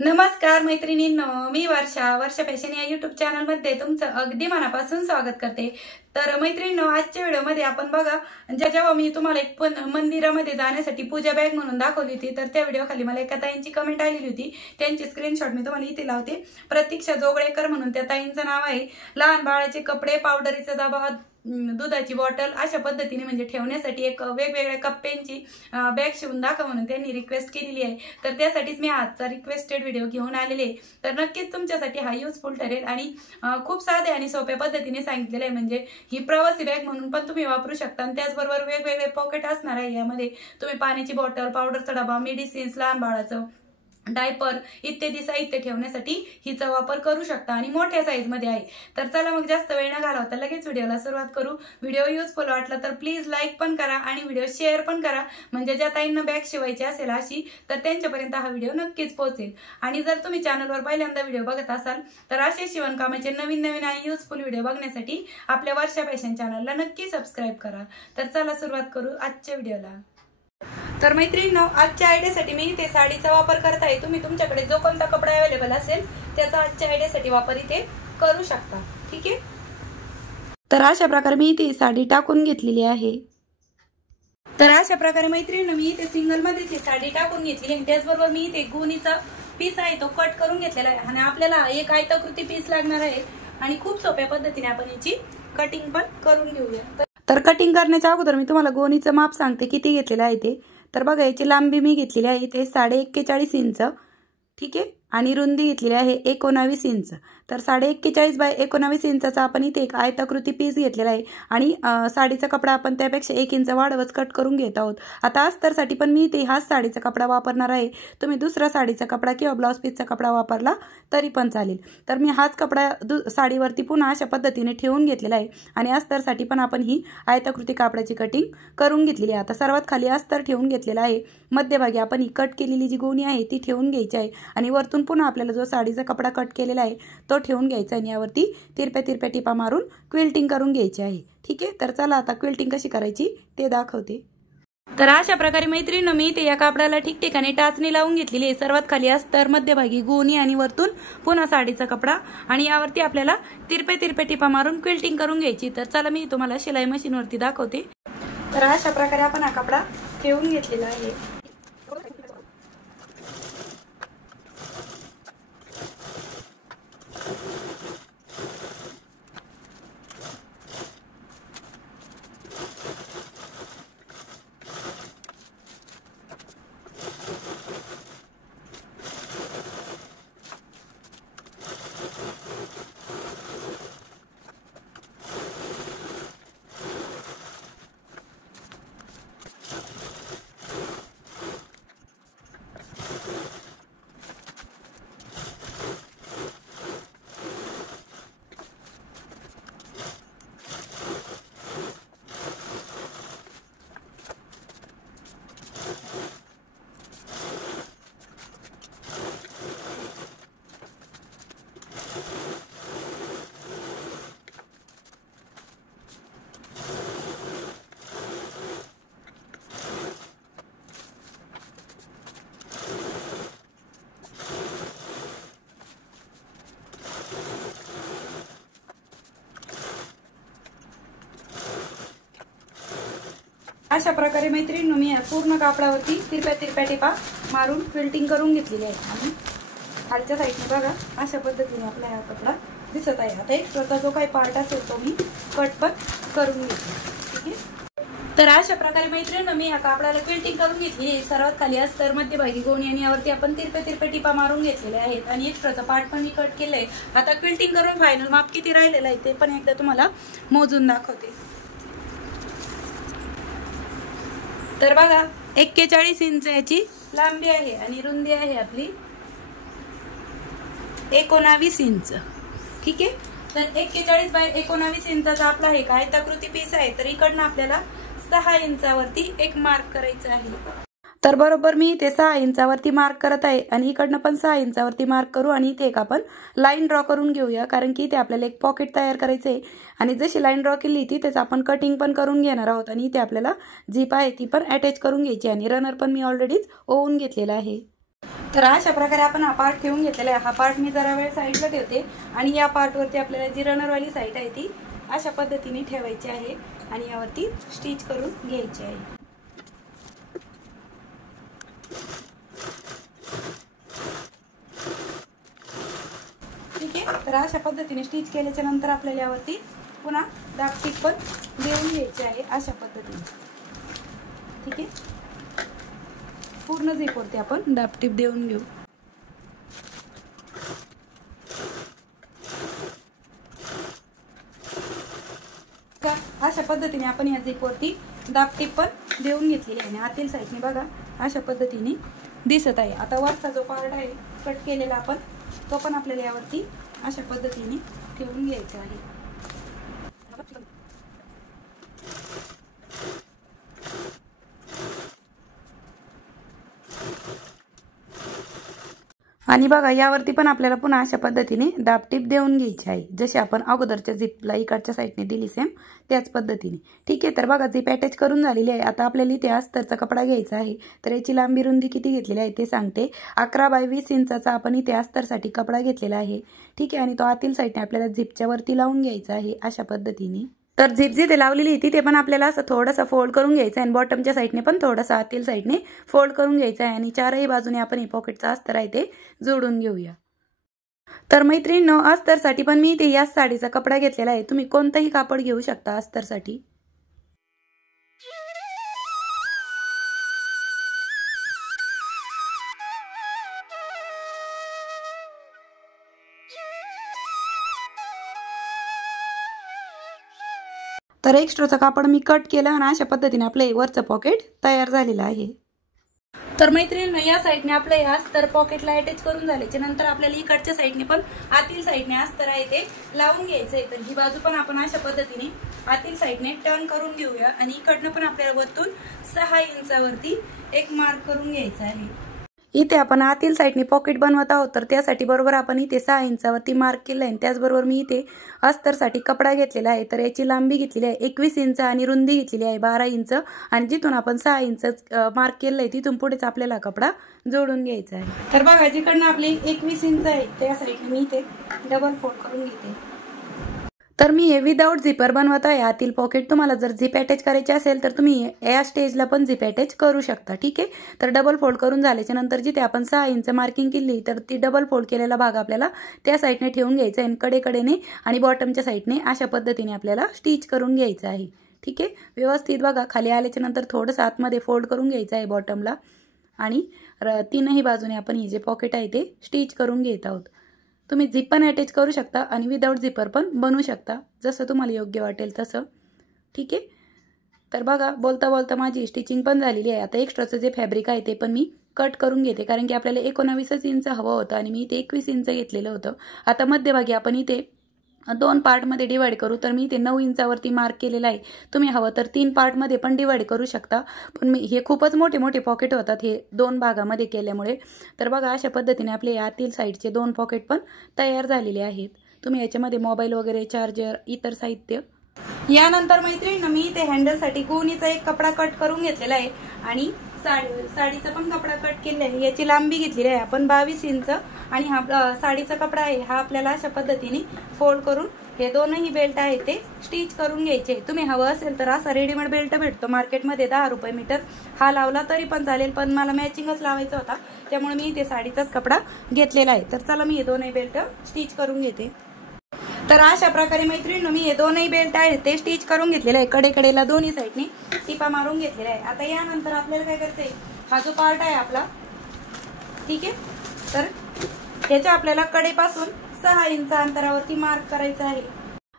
नमस्कार मैत्रिणींनो, मी वर्षा फॅशन या युट्यूब चॅनल मध्ये तुमचं अगदी मनापासून स्वागत करते। तर मैत्रिणींनो, आजच्या व्हिडिओमध्ये आपण बघा, जेव्हा मी तुम्हाला एक मंदिरामध्ये जाण्यासाठी पूजा बॅग म्हणून दाखवली होती, तर त्या व्हिडिओ खाली मला एका ताईंची कमेंट आलेली होती। त्यांची स्क्रीनशॉट मी तुम्हाला इथे लावते। प्रतीक्षा जोगळेकर म्हणून त्या ताईंचं नाव आहे। लहान बाळाचे कपडे, पावडरीचा डबा, दुधाची बॉटल अशा पद्धतीने म्हणजे ठेवण्यासाठी एक वेगवेगळ्या कप्प्यांची बॅग शिवून दाखव म्हणून त्यांनी रिक्वेस्ट केलेली आहे। तर त्यासाठीच मी आजचा रिक्वेस्टेड व्हिडिओ घेऊन आलेले आहे। तर नक्कीच तुमच्यासाठी हा युजफुल ठरेल आणि खूप साधे आणि सोप्या पद्धतीने सांगितलेले आहे। म्हणजे ही प्रवासी बॅग म्हणून पण तुम्ही वापरू शकता आणि त्याचबरोबर वेगवेगळे पॉकेट असणार आहे। यामध्ये तुम्ही पाण्याची बॉटल, पावडरचा डबा, मेडिसिन्स, लहान बाळाचं डायपर इत्यादी साहित्य ठेवण्यासाठी हिचा वापर करू शकता आणि मोठ्या साईज मध्ये आहे। तर चला मग जास्त वेळ न घालवता लगेच व्हिडिओला सुरुवात करू। व्हिडिओ युजफुल वाटला तर प्लीज लाईक पण करा आणि व्हिडिओ शेअर पण करा, म्हणजे ज्या ताईंना बॅग शिवायची असेल अशी तर त्यांच्यापर्यंत हा व्हिडिओ नक्कीच पोहोचेल। आणि जर तुम्ही चॅनलवर पहिल्यांदा व्हिडिओ बघत असाल तर असे शिवणकामाचे नवीन आणि युजफुल व्हिडिओ बघण्यासाठी आपल्या वर्षा फॅशन चॅनलला नक्की सबस्क्राईब करा। तर चला सुरुवात करू आजच्या व्हिडिओला। तर मैत्रिणींनो, आजच्या आयडियासाठी मी इथे साडीचा वापर करत आहे। तुम्ही तुमच्याकडे जो कोणता कपडा अवेलेबल असेल त्याचा आजच्या आयडियासाठी वापर इथे करू शकता, ठीक आहे। तर अशा प्रकारे मी इथे साडी टाकून घेतलेली आहे। तर अशा प्रकारे मैत्रिणींनो, मी इथे सिंगल मध्ये साडी टाकून घेतली आणि त्याचबरोबर मी इथे गोणीचा पीस आहे तो कट करून घेतलेला आहे आणि आपल्याला एक आयताकृती पीस लागणार आहे आणि खूप सोप्या पद्धतीने आपण याची कटिंग पण करून घेऊया। तर कटिंग करण्याच्या अगोदर मी तुम्हाला गोणीचं माप सांगते किती घेतलेलं आहे ते। तर बघा, याची लांबी मी घेतलेली आहे इथे 41.5 इंच, ठीक आहे, आणि रुंदी घेतलेली आहे 19 इंच। तर 41.5 बाय 19 इंचाचा आपण इथे एक आयताकृती पीस घेतलेला आहे आणि साडीचा कपडा आपण त्यापेक्षा 1 इंच वाढवत कट करून घेत आहोत। आता अस्तरसाठी पण मी इथे हाच साडीचा कपडा वापरणार आहे। तुम्ही दुसरा साडीचा कपडा किंवा ब्लाउज पीसचा कपडा वापरला तरी पण चालेल। तर मी हाच कपडा साडीवरती पुन्हा अशा पद्धतीने ठेवून घेतलेला आहे आणि अस्तरसाठी पण आपण ही आयताकृती कापडाची कटिंग करून घेतलेली आहे। आता सर्वात खाली अस्तर ठेवून घेतलेला आहे, मध्यभागी आपण ही कट केलेली जी गोणी आहे ती ठेवून घ्यायची आहे आणि वरतून पुन्हा आपल्याला जो साडीचा कपडा कट केलेला आहे तो ठेवून घ्यायचा आणि यावरती तिरप्या टिपा मारून क्विल्टिंग करून घ्यायची आहे, ठीक आहे। तर चला आता क्विल्टिंग कशी करायची ते दाखवते। तर अशा प्रकारे मैत्रिणींनो, मी इथे या कापडाला ठिकठिकाणी टाचणी लावून घेतलेली आहे। सर्वात खाली अस्तर, मध्यभागी गोणी आणि वरतून पुन्हा साडीचा कपडा आणि यावरती आपल्याला तिरप्या टिपा मारून क्विल्टिंग करून घ्यायची। तर चला मी तुम्हाला शिलाई मशीन वरती दाखवते। तर अशा प्रकारे आपण हा कपडा ठेवून घेतलेला आहे। अशा प्रकारे मैत्रिणींनो, मी पूर्ण कापडावरती तिरप्या टिपा मारून क्विल्टिंग करून घेतलेली आहे आणि खालच्या साईडने बघा अशा पद्धतीने आपला हा कपडा दिसत आहे। आता एक्स्ट्राचा जो काही पार्ट असेल तो मी कट पण करून घेतला, ठीक आहे। तर अशा प्रकारे मैत्रिणींनो, मी या कापडाला क्विल्टिंग करून घेतली आहे। सर्वात खाली अस्तर, मध्यभागी गोणी आणि यावरती आपण तिरप्या टिपा मारून घेतलेले आहेत आणि एक्स्ट्राचा पार्ट पण मी कट केलाय। आता क्विल्टिंग करून फायनल माप किती राहिलेलं आहे ते पण एकदा तुम्हाला मोजून दाखवते। तर बघा, 41 इंच याची लांबी आहे आणि रुंदी आहे आपली 19 इंच, ठीक आहे। तर 41 बाय 19 इंचाचा आपला हे आयताकृती पीस आहे। तर इकडनं आपल्याला 6 इंचावरती एक मार्क करायचा आहे। तर बरोबर मी इथे 6 इंचावरती मार्क करत आहे आणि इकडनं पण 6 इंचावरती मार्क करू आणि इथे एक आपण लाईन ड्रॉ करून घेऊया, कारण की इथे आपल्याला एक पॉकेट तयार करायचं आहे आणि जशी लाईन ड्रॉ केली तिथेच आपण कटिंग पण करून घेणार आहोत आणि इथे आपल्याला झिप आहे ती पण अटॅच करून घ्यायची आणि रनर पण मी ऑलरेडीच ओवून घेतलेला आहे। तर अशा प्रकारे आपण हा पार्ट ठेवून घेतलेला आहे। हा पार्ट मी जरा वेळ साईडला ठेवते आणि या पार्टवरती आपल्याला जी रनरवाली साईड आहे ती अशा पद्धतीने ठेवायची आहे आणि यावरती स्टिच करून घ्यायची आहे। ठीक आहे, तर अशा पद्धतीने स्टिच केल्याच्या नंतर आपल्याला यावरती पुन्हा दाबटीप पण देऊन घ्यायची आहे अशा पद्धतीने। ठीक आहे, पूर्ण झिपवरती आपण दाबटीप देऊन घेऊ। अशा पद्धतीने आपण या झिपवरती दाबटीप पण देऊन घेतलेली आहे आणि आतील साईडने बघा अशा पद्धतीने दिसत आहे। आता वरचा जो पार्ट आहे कट केलेला आपण तो पण आपल्याला यावरती अशा पद्धतीने ठेवून घ्यायचा आहे। आणि बघा यावरती पण आपल्याला पुन्हा अशा पद्धतीने दाबटीप देऊन घ्यायची आहे, जशी आपण अगोदरच्या झिपला इकडच्या साईडने दिली सेम त्याच पद्धतीने। ठीक आहे, तर बघा झिप अटॅच करून झालेली आहे। आता आपल्याला इथे अस्तरचा कपडा घ्यायचा आहे, तर याची लांबी रुंदी किती घेतलेली आहे ते सांगते। 11 बाय 20 इंचाचा आपण इथे अस्तरसाठी कपडा घेतलेला आहे। ठीक आहे, आणि तो आतील साईडने आपल्याला झिपच्या वरती लावून घ्यायचा आहे अशा पद्धतीने। तर झिप जिथे लावलेली तिथे पण आपल्याला असं थोडासा फोल्ड करून घ्यायचा आहे आणि बॉटमच्या साईडने पण थोडासा आतील साईडने फोल्ड करून घ्यायचा आहे आणि चारही बाजूने आपण हे पॉकेटचा अस्तर आहे ते जोडून घेऊया। तर मैत्रिणींनो, अस्तरसाठी पण मी इथे याच साडीचा कपडा घेतलेला आहे, तुम्ही कोणताही कापड घेऊ शकता अस्तरसाठी। तर एक्स्ट्राचा कापड मी कट केला आणि अशा पद्धतीने आपलं वरचं पॉकेट तयार झालेलं आहे। तर मैत्रिणींनो, या साईडने आपलं हे अस्तर पॉकेटला अटॅच करून झाल्याच्या नंतर आपल्याला इकडच्या साईडने पण आतील साईडने अस्तर आहे ते लावून घ्यायचंय। तर ही बाजू पण आपण अशा पद्धतीने आतील साईडने टर्न करून घेऊया आणि इकडनं पण आपल्याला वरतून 6 इंचावरती एक मार्क करून घ्यायचा आहे। इथे आपण आतील साईडने पॉकेट बनवत आहोत, तर त्यासाठी बरोबर आपण इथे 6 इंचावरती मार्क केलं आहे। त्याचबरोबर मी इथे अस्तरसाठी कपडा घेतलेला आहे, तर याची लांबी घेतलेली आहे 21 इंच आणि रुंदी घेतलेली आहे 12 इंच आणि जिथून आपण 6 इंच मार्क केलं आहे तिथून पुढेच आपल्याला कपडा जोडून घ्यायचा आहे। तर बघा जिकडनं आपली 21 इंच आहे त्या साईडने मी इथे डबल फोल्ड करून घेते। तर मी हे विदाउट झिपर बनवत आहे आतील पॉकेट। तुम्हाला जर झिप अटॅच करायची असेल तर तुम्ही या स्टेजला पण झिप अटॅच करू शकता। ठीक आहे, तर डबल फोल्ड करून झाल्याच्या नंतर जिथे आपण 6 इंच मार्किंग केली तर ती डबल फोल्ड केलेला भाग आपल्याला त्या साईडने ठेवून घ्यायचा आहे आणि कडेकडेने आणि बॉटमच्या साईडने अशा पद्धतीने आपल्याला स्टिच करून घ्यायचं आहे। ठीक आहे, व्यवस्थित बघा खाली आल्याच्या नंतर थोडंसं आतमध्ये फोल्ड करून घ्यायचं आहे बॉटमला आणि तीनही बाजूने आपण हे जे पॉकेट आहे ते स्टिच करून घेत आहोत। तुम्ही झिप पण अटॅच करू शकता आणि विदाउट झिपर पण बनवू शकता, जसं तुम्हाला योग्य वाटेल तसं। ठीक आहे, तर बघा बोलता बोलता माझी स्टिचिंग पण झालेली आहे। आता एक्स्ट्राचं जे फॅब्रिक आहे ते पण मी कट करून घेते, कारण की आपल्याला 19 इंच हवं होतं आणि मी इथे 21 इंच घेतलेलं होतं। आता मध्यभागी आपण इथे 2 पार्टमध्ये डिवाइड करू, तर मी इथे 9 इंचावरती मार्क केलेला आहे। तुम्ही हवं तर 3 पार्टमध्ये पण डिवाइड करू शकता, पण मी हे खूपच मोठे मोठे पॉकेट होतात हे 2 भागामध्ये केल्यामुळे। तर बघा अशा पद्धतीने आपले आतील साईडचे 2 पॉकेट पण तयार झालेले आहेत। तुम्ही याच्यामध्ये मोबाईल वगैरे चार्जर इतर साहित्य। यानंतर मैत्रिणींनो, मी इथे हँडलसाठी गोणीचा एक कपडा कट करून घेतलेला आहे आणि साडीचा पण कपडा कट केलेला आहे। याची लांबी घेतलेली आहे आपण 22 इंच आणि हा साडीचा कपडा आहे हा आपल्याला अशा पद्धतीने फोल्ड करून हे दोनही बेल्ट आहे ते स्टिच करून घ्यायचे। तुम्ही हवं असेल तर असा रेडीमेड बेल्ट भेटतो मार्केटमध्ये 10 रुपये मीटर, हा लावला तरी पण चालेल, पण मला मॅचिंगच लावायचा होता त्यामुळे मी इथे साडीचाच कपडा घेतलेला आहे। तर चला मी हे दोनही बेल्ट स्टिच करून घेते। तर अशा प्रकारे मैत्रिणींनो, मी हे दोनही बेल्ट आहेत ते स्टिच करून घेतलेले आहे, कडेकडेला दोन्ही साईडने टिपा मारून घेतलेला आहे। आता यानंतर आपल्याला काय करायचंय, हा जो पार्ट आहे आपला, ठीक आहे, तर याच्या आपल्याला कडेपासून 6 इंच अंतरावरती मार्क करायचं आहे।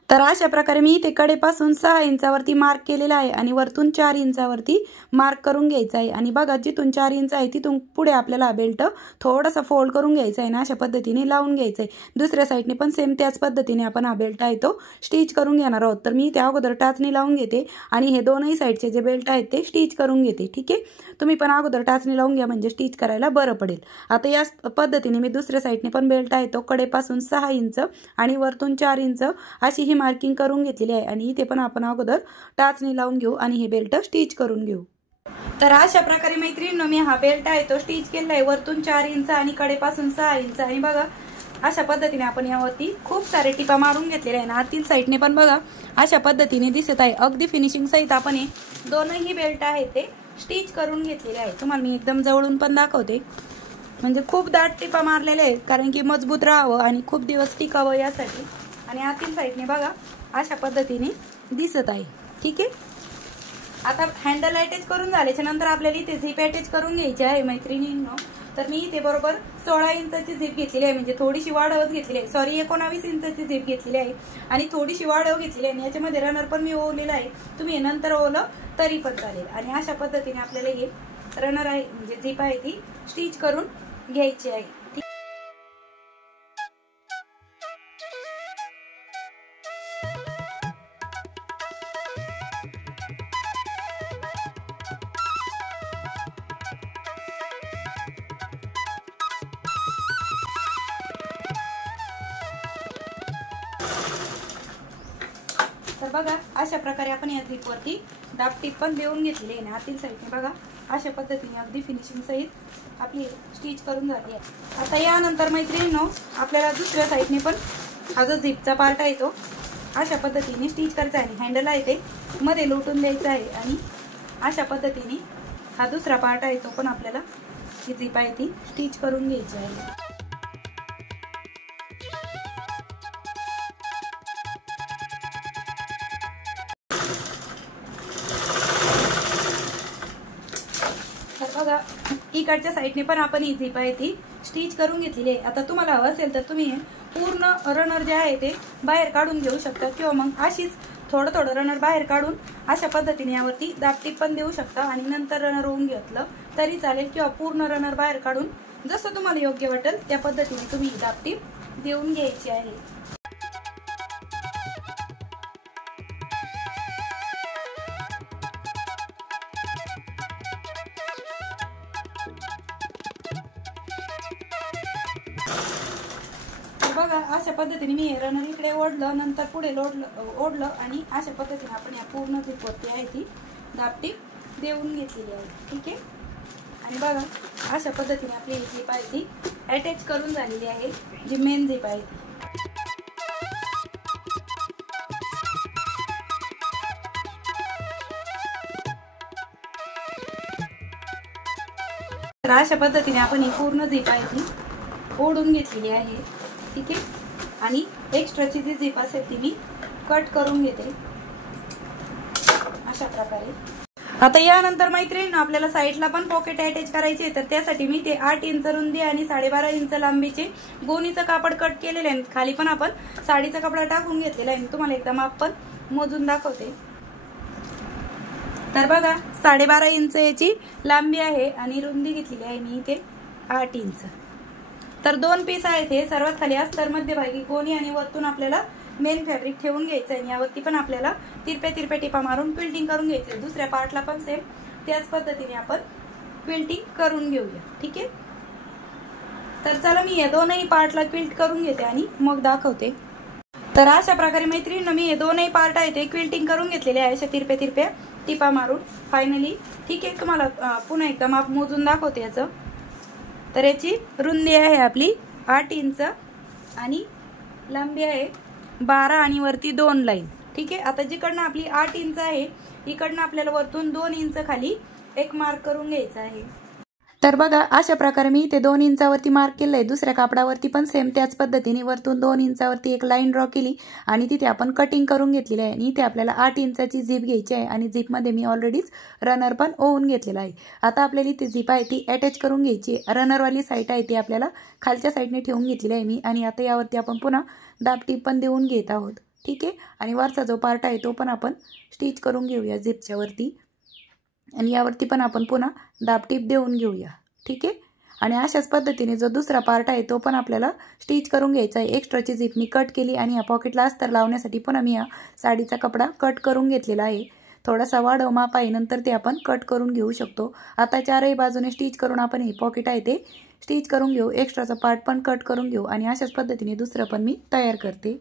तर अशा प्रकारे मी इथे कडेपासून 6 इंचावरती मार्क केलेला आहे आणि वरतून 4 इंचावरती मार्क करून घ्यायचा आहे। आणि बघा जिथून 4 इंच आहे तिथून पुढे आपल्याला बेल्ट थोडासा फोल्ड करून घ्यायचा आहे आणि अशा पद्धतीने लावून घ्यायचं आहे। दुसऱ्या साईडने पण सेम त्याच पद्धतीने आपण हा बेल्ट आहे तो स्टिच करून घेणार आहोत। तर मी त्या अगोदर टाचणी लावून घेते आणि हे दोनही साईडचे जे बेल्ट आहेत ते स्टिच करून घेते। ठीक आहे, तुम्ही पण अगोदर टाचणी लावून घ्या म्हणजे स्टिच करायला बरं पडेल। आता या पद्धतीने मी दुसऱ्या साईडने पण बेल्ट आहे तो कडेपासून 6 इंच आणि वरतून 4 इंच अशी ही मार्किंग करून घेतलेली आहे आणि इथे पण आपण अगोदर टाचणी लावून घेऊ आणि हे बेल्ट स्टिच करून घेऊ। तर अशा प्रकारे मैत्रिणींनो मी हा बेल्ट आहे तो स्टिच केलेला आहे, वरतून 4 इंच आणि कडेपासून 6 इंच। आणि बघा अशा पद्धतीने आपण यावरती खूप सारे टिपा मारून घेतलेले आहे ना। आतील साईडने पण बघा अशा पद्धतीने दिसत आहे, अगदी फिनिशिंग सहित आपण हे दोनही बेल्ट आहे ते स्टिच करून घेतलेले आहे। तुम्हाला मी एकदम जवळून पण दाखवते, म्हणजे खूप दाट टिपा मारलेले आहेत कारण की मजबूत राहावं आणि खूप दिवस टिकावं यासाठी। आणि आतील साईडने बघा अशा पद्धतीने दिसत आहे, ठीक आहे। आता हँडल अटॅच करून झाल्याच्या नंतर आपल्याला इथे झिप अटॅच करून घ्यायची आहे मैत्रिणींनो। तर मी इथे बरोबर 16 इंचाची झिप घेतलेली आहे, म्हणजे थोडीशी वाढवत घेतलेली आहे, सॉरी 19 इंचाची झिप घेतलेली आहे आणि थोडीशी वाढव घेतलेली आहे। याच्यामध्ये रनर पण मी ओवलेला आहे, तुम्ही नंतर ओवलं तरी पण चालेल। आणि अशा पद्धतीने आपल्याला हे रनर आहे म्हणजे झिप आहे ती स्टिच करून घ्यायची आहे। तर बघा अशा प्रकारे आपण या झिप वरती दाबटीप पण देऊन घेतलेली आहे ना। आतील साईडने बघा अशा पद्धतीने अगदी फिनिशिंग सहित आपली स्टिच करून झाली आहे। आता यानंतर मैत्रिणींनो आपल्याला दुसऱ्या साईडने पण हा जो झिपचा पार्ट आहे तो अशा पद्धतीने स्टिच करायचा आहे। हँडल आहे ते मध्ये लोटून द्यायचं आहे आणि अशा पद्धतीने हा दुसरा पार्ट आहे तो पण आपल्याला ही झिप आहे ती स्टिच करून घ्यायची आहे। बघा इकडच्या साईडने पण आपण ही झिप आहे ती स्टिच करून घेतलेली आहे। आता तुम्हाला हवं असेल तर तुम्ही पूर्ण रनर जे आहे ते बाहेर काढून घेऊ शकता किंवा मग अशीच थोडं थोडं रनर बाहेर काढून अशा पद्धतीने यावरती दाबटीप पण देऊ शकता आणि नंतर रनर होऊन घेतलं तरी चालेल, किंवा पूर्ण रनर बाहेर काढून जसं तुम्हाला योग्य वाटेल त्या पद्धतीने तुम्ही दाबटीप देऊन घ्यायची आहे। बघा अशा पद्धतीने मी रनर इकडे ओढलं, नंतर पुढे ओढलं आणि अशा पद्धतीने आपण या पूर्ण झिप वरती आहे ती दाबटीप देऊन घेतलेली आहे, ठीक आहे। आणि बघा अशा पद्धतीने आपली ही झिप आहे ती अटॅच करून झालेली आहे, जी मेन झिप आहे ती। तर अशा पद्धतीने आपण ही पूर्ण झिप आहे ती ओढून घेतलेली आहे, ठीक आहे। आणि एक्स्ट्राची जी झिप असेल ती मी कट करून घेते अशा प्रकारे। आता यानंतर मैत्रिणी आपल्याला साईडला पण पॉकेट अटॅच करायचे, तर त्यासाठी मी ते 8 इंच रुंदी आणि 12.5 इंच लांबीचे गोणीचं कापड कट केलेले आहे। खाली पण आपण साडीचा कपडा टाकून घेतलेला आहे, तुम्हाला एकदा माप पण मोजून दाखवते। तर बघा 12.5 इंच याची लांबी आहे आणि रुंदी घेतलेली आहे मी इथे 8 इंच। तर 2 पीस आहेत हे, सर्वात खाली अस्तर, मध्यभागी गोणी आणि वरतून आपल्याला मेन फॅब्रिक ठेवून घ्यायचं आहे। यावरती पण आपल्याला तिरप्या टिपा मारून क्विल्टिंग करून घ्यायचं। दुसऱ्या पार्टला पण सेम त्याच पद्धतीने आपण क्विल्टिंग करून घेऊया, ठीक आहे। तर चला मी या दोनही पार्टला क्विल्ट करून घेते आणि मग दाखवते। तर अशा प्रकारे मैत्रिणींनो मी हे दोनही पार्ट आहे ते क्विल्टिंग करून घेतलेले आहे, अशा तिरप्या टिपा मारून फायनली, ठीक आहे। तुम्हाला पुन्हा एकदा माप मोजून दाखवते याचं। तर याची रुंदी आहे आपली 8 इंच आणि लांबी आहे 12 आणि वरती 2 लाईन, ठीक आहे। आता जिकडनं आपली 8 इंच आहे इकडनं आपल्याला वरतून 2 इंच खाली एक मार्क करून घ्यायचा आहे। तर बघा अशा प्रकारे मी इथे 2 इंचावरती मार्क केलं आहे। दुसऱ्या कापडावरती पण सेम त्याच पद्धतीने वरतून 2 इंचावरती एक लाईन ड्रॉ केली आणि तिथे आपण कटिंग करून घेतलेली आहे। आणि इथे आपल्याला 8 इंचाची झिप घ्यायची आहे आणि झिपमध्ये मी ऑलरेडीच रनर पण ओवून घेतलेला आहे। आता आपल्याला इथे झिप आहे ती अटॅच करून घ्यायची। रनरवाली साईड आहे ती आपल्याला खालच्या साईडने ठेवून घेतलेली आहे मी, आणि आता यावरती आपण पुन्हा दाबटीप पण देऊन घेत आहोत, ठीक आहे। आणि वरचा जो पार्ट आहे तो पण आपण स्टिच करून घेऊया झिपच्या वरती, आणि यावरती पण आपण पुन्हा दाबटीप देऊन घेऊया, ठीक आहे। आणि अशाच पद्धतीने जो दुसरा पार्ट आहे तो पण आपल्याला स्टिच करून घ्यायचा आहे। एक्स्ट्राची झिप मी कट केली आणि या पॉकेटला अस्तर लावण्यासाठी पुन्हा मी या साडीचा कपडा कट करून घेतलेला आहे। थोडासा वाढव माप आहे, नंतर ते आपण कट करून घेऊ शकतो। आता चारही बाजूने स्टिच करून आपण हे पॉकेट आहे ते स्टिच करून घेऊ, एक्स्ट्राचा पार्ट पण कट करून घेऊ आणि अशाच पद्धतीने दुसरं पण मी तयार करते।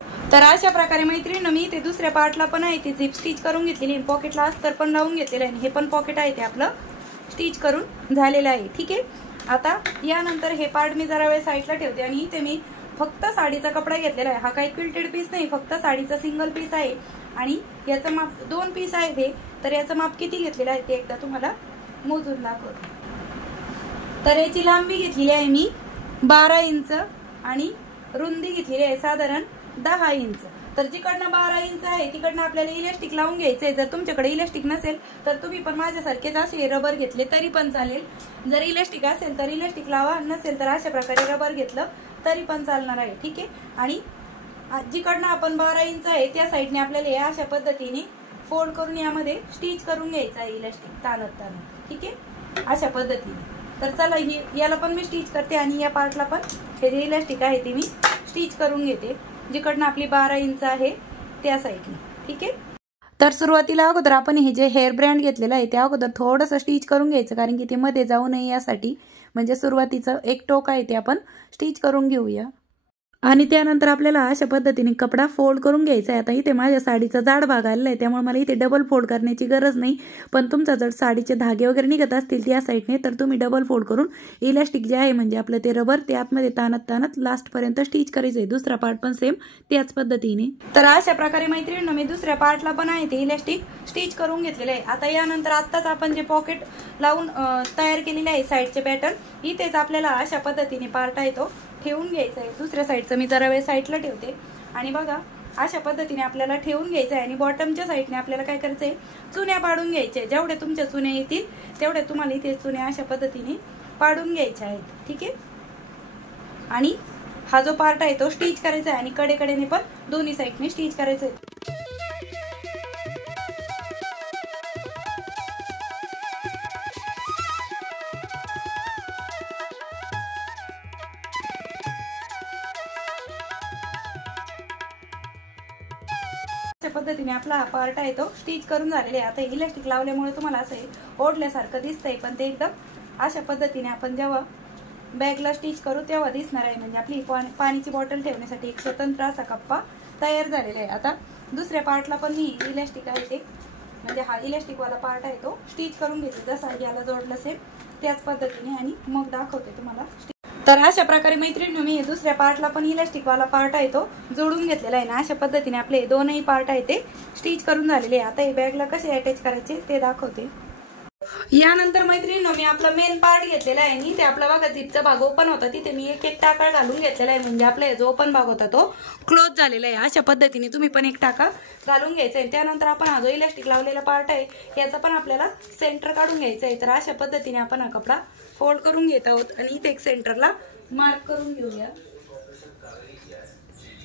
तर अशा प्रकारे मैत्रिणी मी ते दुसऱ्या पार्टला पण आहे ती झिप स्टिच करून घेतलेली, पॉकेटला अस्तर पण लावून घेतलेलं आहे, हे पण पॉकेट आहे ते आपलं स्टिच करून झालेलं आहे। ठीक आहे, आता यानंतर हे पार्ट मी जरा वेळ साईडला ठेवते आणि इथे मी फक्त साडीचा कपडा घेतलेला आहे। हा काही क्विल्टेड पीस नाही, फक्त साडीचा सिंगल पीस आहे आणि याचं माप 2 पीस आहे हे। तर याचं माप किती घेतलेलं आहे ते एकदा तुम्हाला मोजून दाखवते। तर याची लांबी घेतलेली आहे मी 12 इंच आणि रुंदी घेतलेली आहे साधारण 10 इंच। तर जिकडनं 12 इंच आहे तिकडनं आपल्याला इलास्टिक लावून घ्यायचं आहे। जर तुमच्याकडे इलास्टिक नसेल तर तुम्ही पण माझ्यासारखेच असे रबर घेतले तरी पण चालेल, जर इलास्टिक असेल तर इलास्टिक लावा, नसेल तर अशा प्रकारे रबर घेतलं तरी पण चालणार आहे। ठीक आहे, आणि जिकडनं आपण 12 इंच आहे त्या साईडने आपल्याला अशा पद्धतीने फोल्ड करून यामध्ये स्टिच करून घ्यायचं आहे इलास्टिक ताणत। ठीक आहे, अशा पद्धतीने। तर चला याला पण मी स्टिच करते आणि या पार्टला पण हे जे इलास्टिक आहे ते मी स्टिच करून घेते जिकडनं आपली 12 इंच आहे त्या साईडने। ठीक आहे, तर सुरुवातीला अगोदर आपण हे जे हेअर ब्रँड घेतलेलं आहे त्या अगोदर थोडंसं स्टिच करून घ्यायचं, कारण की ते मध्ये जाऊ नये यासाठी। म्हणजे सुरुवातीचं एक टोक आहे ते आपण स्टिच करून घेऊया आणि त्यानंतर आपल्याला अशा पद्धतीने कपडा फोल्ड करून घ्यायचा आहे। आता इथे माझ्या साडीचा जाड भाग आलेला आहे त्यामुळे मला इथे डबल फोल्ड करण्याची गरज नाही, पण तुमचा जर साडीचे धागे वगैरे निघत असतील त्या साईडने तर तुम्ही डबल फोल्ड करून इलास्टिक जे आहे म्हणजे आपलं ते रबर ते आतमध्ये ताणत लास्ट पर्यंत स्टिच करायचं आहे। दुसरा पार्ट पण सेम त्याच पद्धतीने। तर अशा प्रकारे मैत्रिणींनो मी दुसऱ्या पार्टला पण आहे ते इलास्टिक स्टिच करून घेतलेले आहे। आता यानंतर आत्ताच आपण जे पॉकेट लावून तयार केलेले आहे साईडचे पॅटर्न, इथेच आपल्याला अशा पद्धतीने पार्ट आहे तो ठेवून घ्यायचा आहे। दुसऱ्या साईडचं मी जरा वेळ साईडला ठेवते आणि बघा अशा पद्धतीने आपल्याला ठेवून घ्यायचं आहे। आणि बॉटमच्या साईडने आपल्याला काय करायचं आहे, चुन्या पाडून घ्यायच्या। जेवढे तुमच्या चुन्या येतील तेवढे तुम्हाला इथे चुन्या अशा पद्धतीने पाडून घ्यायच्या आहेत। ठीक आहे, आणि हा जो पार्ट आहे तो स्टिच करायचा आहे आणि कडेकडेने पण दोन्ही साईडने स्टिच करायचं आहे। पद्धतीने आपला हा पार्ट आहे तो स्टिच करून झालेला आहे। आता इलास्टिक लावल्यामुळे तुम्हाला असं ओढल्यासारखं दिसतंय, पण ते एकदम अशा पद्धतीने आपण जेव्हा बॅगला स्टिच करू तेव्हा दिसणार आहे। म्हणजे आपली पाण्याची बॉटल ठेवण्यासाठी एक स्वतंत्र असा कप्पा तयार झालेला आहे। आता दुसऱ्या पार्टला पण मी इलास्टिक आहे ते म्हणजे हा इलास्टिक वाला पार्ट आहे तो स्टिच करून घेते जसा याला जोडलं असेल त्याच पद्धतीने आणि मग दाखवते तुम्हाला। तर अशा प्रकारे मैत्रिणी मी दुसऱ्या पार्टला पण इलास्टिक वाला पार्ट आहे तो जोडून घेतलेला आहे ना। अशा पद्धतीने आपले दोनही पार्ट आहे ते स्टिच करून झालेले आहे। आता हे बॅगला कसे अटॅच करायचे ते दाखवते। यानंतर मैत्रिणींनो मी आपला मेन पार्ट घेतलेला आहे आणि ते आपला बघा झिपचा भाग ओपन होता तिथे मी एक टाका घालून घेतलेला आहे, म्हणजे आपला जो ओपन भाग होता तो क्लोज झालेला आहे। अशा पद्धतीने तुम्ही पण एक टाका घालून घ्यायचा आहे। त्यानंतर आपण हा जो इलास्टिक लावलेला पार्ट आहे याचा पण आपल्याला सेंटर काढून घ्यायचा आहे। तर अशा पद्धतीने आपण हा कपडा फोल्ड करून घेत आहोत आणि इथे एक सेंटरला मार्क करून घेऊया।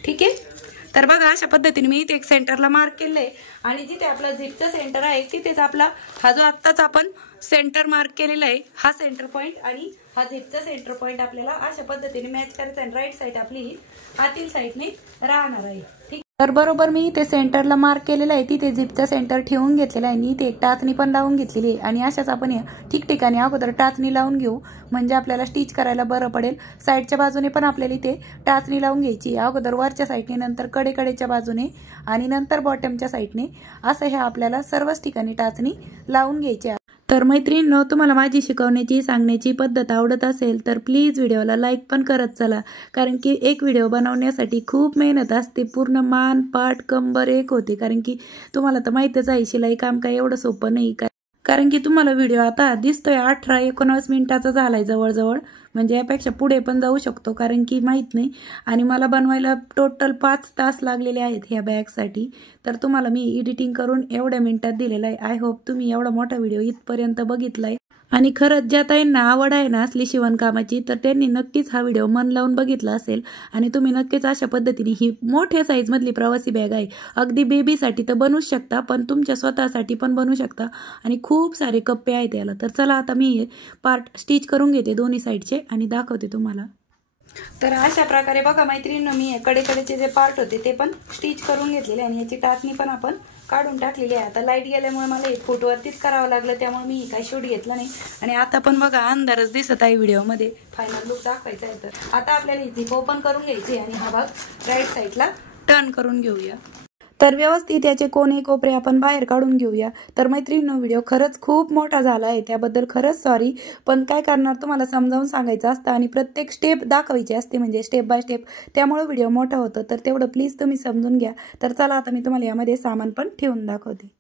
ठीक आहे, तर बघा अशा पद्धतीने मी इथे एक सेंटरला मार्क केलंय आणि जिथे आपला झिपचा सेंटर आहे तिथेच आपला हा जो आत्ताच आपण सेंटर मार्क केलेला आहे हा सेंटर पॉइंट आणि हा झिपचा सेंटर पॉइंट आपल्याला अशा पद्धतीने मॅच करायचा आहे। राईट साइड आपली आतील साइडने राहणार आहे। ठीक, तर बरोबर मी इथे सेंटरला मार्क केलेला आहे तिथे झिपचा सेंटर ठेवून घेतलेला आहे आणि इथे एक टाचणी पण लावून घेतलेली आहे आणि अशाच आपण ठिकठिकाणी अगोदर टाचणी लावून घेऊ म्हणजे आपल्याला स्टिच करायला बरं पडेल। साईडच्या बाजूने पण आपल्याला इथे टाचणी लावून घ्यायची, अगोदर वरच्या साईडने नंतर कडेकडेच्या बाजूने आणि नंतर बॉटमच्या साईडने असं हे आपल्याला सर्वच ठिकाणी टाचणी लावून घ्यायची आहे। तर मैत्रिणींनो तुम्हाला माझी शिकवण्याची सांगण्याची पद्धत आवडत असेल तर प्लीज व्हिडिओला लाईक पण करत चला, कारण की एक व्हिडिओ बनवण्यासाठी खूप मेहनत असते, पूर्ण मान पाठ कंबर एक होते। कारण की तुम्हाला तर माहितच आहे शिलाई काम काय एवढं सोपं नाही, कारण की तुम्हाला व्हिडिओ आता दिसतोय 18-19 मिनिटाचा झालाय जवळजवळ, म्हणजे यापेक्षा पुढे पण जाऊ शकतो कारण की माहित नाही। आणि मला बनवायला टोटल 5 तास लागलेले आहेत ह्या बॅगसाठी, तर तुम्हाला मी एडिटिंग करून एवढ्या मिनिटात दिलेला आहे। आय होप तुम्ही एवढा मोठा व्हिडिओ इथपर्यंत बघितलाय आणि खरंच ज्या ताईंना आवड आहे ना असली शिवणकामाची तर त्यांनी नक्कीच हा व्हिडिओ मन लावून बघितला असेल आणि तुम्ही नक्कीच अशा पद्धतीने ही मोठ्या साईज मधली प्रवासी बॅग आहे, अगदी बेबीसाठी तर बनवूच शकता पण तुमच्या स्वतःसाठी पण बनवू शकता आणि खूप सारे कप्पे आहेत याला। तर चला आता मी हे पार्ट स्टिच करून घेते दोन्ही साईडचे आणि दाखवते तुम्हाला। तर अशा प्रकारे बघा मैत्रिणींनो मी कडेकडेचे जे पार्ट होते ते पण स्टिच करून घेतलेले आणि याची टाचणी पण आपण काढून टाकलेली आहे। आता लाईट गेल्यामुळे मला हे फुटवरतीच करावं लागलं त्यामुळे मी काही शूट घेतला नाही आणि आता पण बघा अंधारच दिसत आहे व्हिडिओमध्ये, फायनल लुक दाखवायचा आहे। तर आता आपल्याला ही झिप ओपन करून घ्यायची आणि हा भाग राईट साईडला टर्न करून घेऊया। तर व्यवस्थित याचे कोणे कोपरे आपण बाहेर काढून घेऊया। तर मैत्रिणींनो, व्हिडिओ खरंच खूप मोठा झाला आहे, त्याबद्दल खरंच सॉरी, पण काय करणार तुम्हाला समजावून सांगायचं असतं आणि प्रत्येक स्टेप दाखवायची असते, म्हणजे स्टेप बाय स्टेप, त्यामुळे व्हिडिओ मोठा होतो। तर तेवढं प्लीज तुम्ही समजून घ्या। तर चला आता मी तुम्हाला यामध्ये सामान पण ठेवून दाखवते।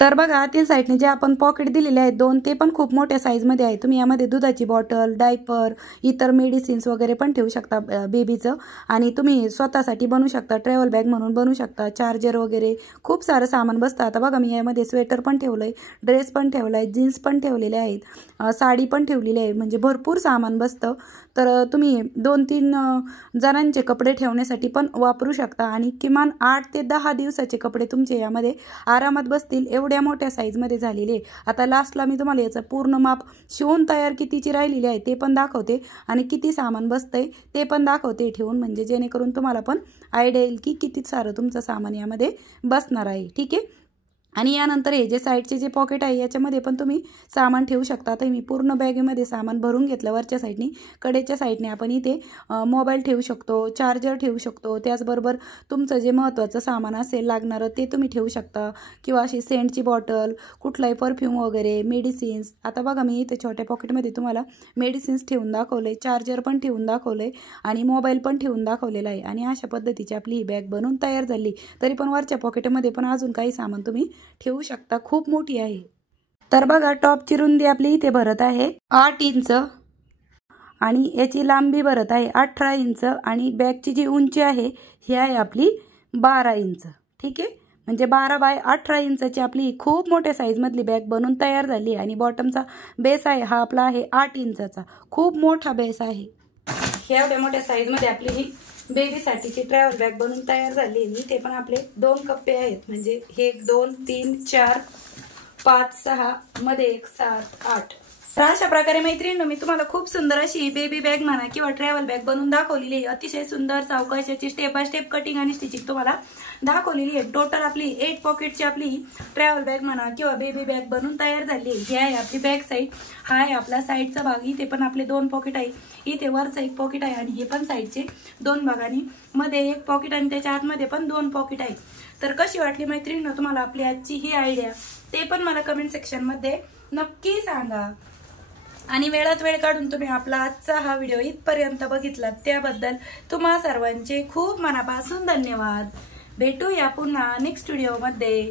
तर बघा, आतील साईडने जे आपण पॉकेट दिलेले आहेत 2, ते पण खूप मोठ्या साईजमध्ये आहे। तुम्ही यामध्ये दुधाची बॉटल, डायपर, इतर मेडिसिन्स वगैरे पण ठेवू शकता बेबीचं, आणि तुम्ही स्वतःसाठी बनवू शकता, ट्रॅव्हल बॅग म्हणून बनवू शकता, चार्जर वगैरे खूप सारं सामान बसतं। आता बघा, मी यामध्ये स्वेटर पण ठेवलं आहे, ड्रेस पण ठेवला आहे, जीन्स पण ठेवलेले आहेत, साडी पण ठेवलेली आहे, म्हणजे भरपूर सामान बसतं। तर तुम्ही 2-3 जणांचे कपडे ठेवण्यासाठी पण वापरू शकता, आणि किमान 8 ते 10 दिवसाचे कपडे तुमचे यामध्ये आरामात बसतील, एवढ्या मोठ्या साईजमध्ये झालेले। आता लास्टला मी तुम्हाला याचं पूर्ण माप शिवून तयार कितीची राहिलेली आहे ते पण दाखवते, आणि किती सामान बसतंय ते पण दाखवते ठेवून, म्हणजे जेणेकरून तुम्हाला पण आयडिया येईल की किती सारं तुमचं सामान यामध्ये बसणार आहे। ठीक आहे, आणि यानंतर हे जे साईडचे जे पॉकेट आहे याच्यामध्ये पण तुम्ही सामान ठेवू शकता। आता मी पूर्ण बॅगेमध्ये सामान भरून घेतलं। वरच्या साईडने, कडेच्या साईडने आपण इथे मोबाईल ठेवू शकतो, चार्जर ठेवू शकतो, त्याचबरोबर तुमचं जे महत्त्वाचं सामान असेल लागणारं ते तुम्ही ठेवू शकता, किंवा अशी सेंटची बॉटल, कुठलाही परफ्यूम वगैरे, मेडिसिन्स। आता बघा, मी इथे छोट्या पॉकेटमध्ये तुम्हाला मेडिसिन्स ठेवून दाखवले, चार्जर पण ठेवून दाखवले, आणि मोबाईल पण ठेवून दाखवलेला आहे, आणि अशा पद्धतीची आपली ही बॅग बनवून तयार झाली। तरी पण वरच्या पॉकेटमध्ये पण अजून काही सामान तुम्ही ठेवू शकता, खूप मोठी आहे। तर बघा, टॉपची रुंदी आपली इथे भरत आहे 8 इंच, आणि याची लांबी भरत आहे 18 इंच, आणि बॅगची जी उंची आहे ही आहे आपली 12 इंच। ठीक आहे, म्हणजे 12 बाय 18 इंचची आपली खूप मोठ्या साईजमधली बॅग बनवून तयार झाली। आणि बॉटमचा बेस आहे हा आपला आहे 8 इंचाचा, खूप मोठा बेस आहे। एवढ्या मोठ्या साईजमध्ये आपली ही बेबीसाठीची ट्रॅव्हल बॅग बनवून तयार झाली। इथे पण आपले 2 कप्पे आहेत, म्हणजे हे 1 2 3 4 5 6 मध्ये 1 7 8। तर अशा प्रकारे मैत्रिणींनो, मी तुम्हाला खूप सुंदर अशी बेबी बॅग म्हणा किंवा ट्रॅव्हल बॅग बनवून दाखवलेली आहे। अतिशय सुंदर सावकाशाची स्टेप बाय स्टेप कटिंग आणि स्टिचिंग तुम्हाला दाखवलेली आहे। टोटल आपली 8 पॉकेटची आपली ट्रॅव्हल बॅग म्हणा किंवा बेबी बॅग बनवून तयार झाली आहे। ही आहे आपली बॅक साईड, हा आहे आपला साईडचा भाग। इथे पण आपले 2 पॉकेट आहे, इथे वरचा 1 पॉकेट आहे, आणि हे पण साईडचे 2 भागांनी, मध्ये 1 पॉकेट, आणि त्याच्या आतमध्ये पण 2 पॉकेट आहे। तर कशी वाटली मैत्रिणींनो तुम्हाला आपली आजची ही आयडिया, ते पण मला कमेंट सेक्शन मध्ये नक्की सांगा। आणि वेळात वेळ काढून तुम्ही आपला आजचा हा व्हिडिओ इथपर्यंत बघितला त्याबद्दल तुम्हा सर्वांचे खूप मनापासून धन्यवाद। भेटूया पुन्हा नेक्स्ट व्हिडिओमध्ये,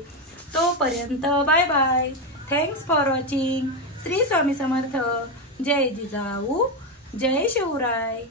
तोपर्यंत bye bye, thanks for watching. Shri Swami Samarth, जय जिजाऊ, जय शिवराय।